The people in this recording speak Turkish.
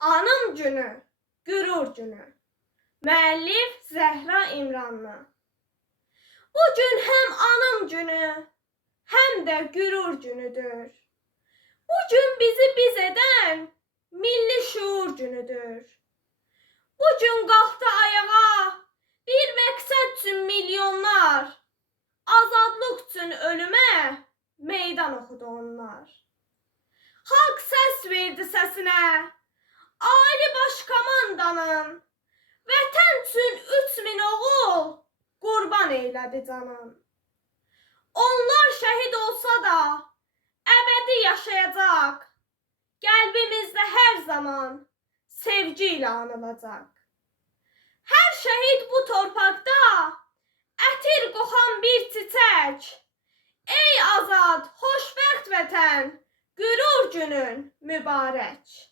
Anım günü, gürur günü. Müellif Zehra İmranlı. Bu gün hem anım günü, hem de gürur günüdür. Bu gün bizi biz eden milli şuur günüdür. Bu gün qalxdı ayağa bir məqsəd üçün milyonlar. Azadlıq üçün ölümə meydan oxudu onlar. Xalq səs verdi səsinə. Komandanın vətən üçün 3000 oğul qurban eylədi canım. Onlar şəhid olsa da əbədi yaşayacaq. Qəlbimizdə hər zaman sevgi ilə anılacaq. Hər şəhid bu torpaqda ətir qoxan bir çiçək. Ey azad, xoşbəxt vətən, qürur günün mübarək.